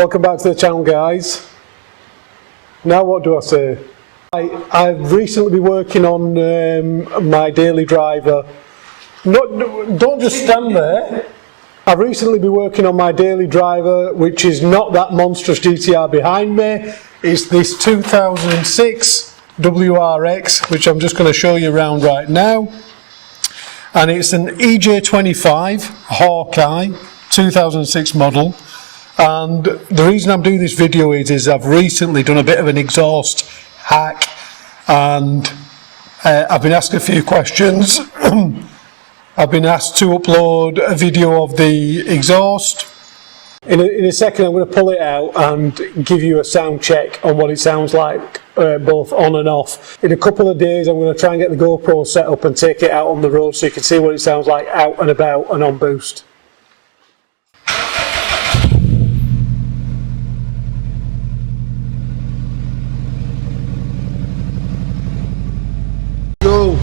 Welcome back to the channel, guys. Now what do I say? I've recently been working on my daily driver. Don't just stand there. I've recently been working on my daily driver, which is not that monstrous GTR behind me. It's this 2006 WRX, which I'm just going to show you around right now. And it's an EJ25 Hawkeye 2006 model. And the reason I'm doing this video is I've recently done a bit of an exhaust hack, and I've been asked a few questions. I've been asked to upload a video of the exhaust. In a second I'm going to pull it out and give you a sound check on what it sounds like both on and off. In a couple of days I'm going to try and get the GoPro set up and take it out on the road so you can see what it sounds like out and about and on boost. Go!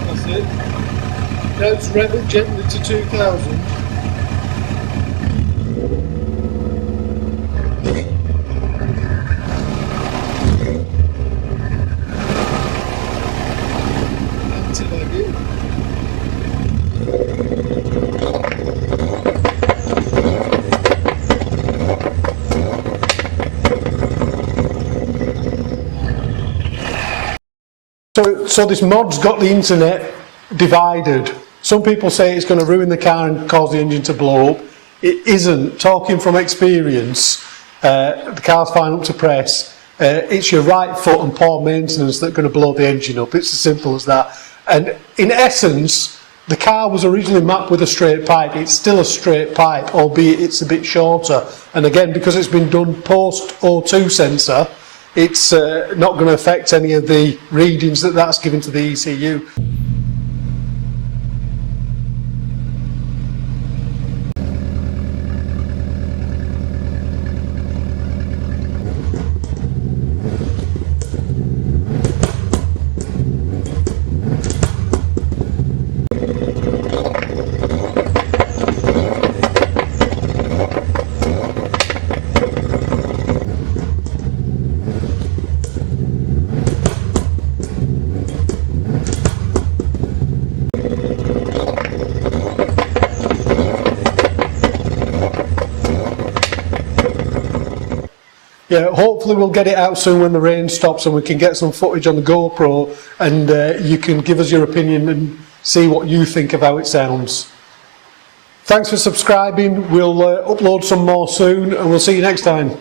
That's it. Let's rev it gently to 2000. So this mod's got the internet divided. Some people say it's going to ruin the car and cause the engine to blow up. It isn't. Talking from experience, the car's fine up to press. It's your right foot and poor maintenance that's going to blow the engine up. It's as simple as that. And in essence, the car was originally mapped with a straight pipe. It's still a straight pipe, albeit it's a bit shorter. And again, because it's been done post O2 sensor, it's not going to affect any of the readings that's given to the ECU. Yeah, hopefully we'll get it out soon when the rain stops and we can get some footage on the GoPro, and you can give us your opinion and see what you think of how it sounds. Thanks for subscribing. We'll upload some more soon, and we'll see you next time.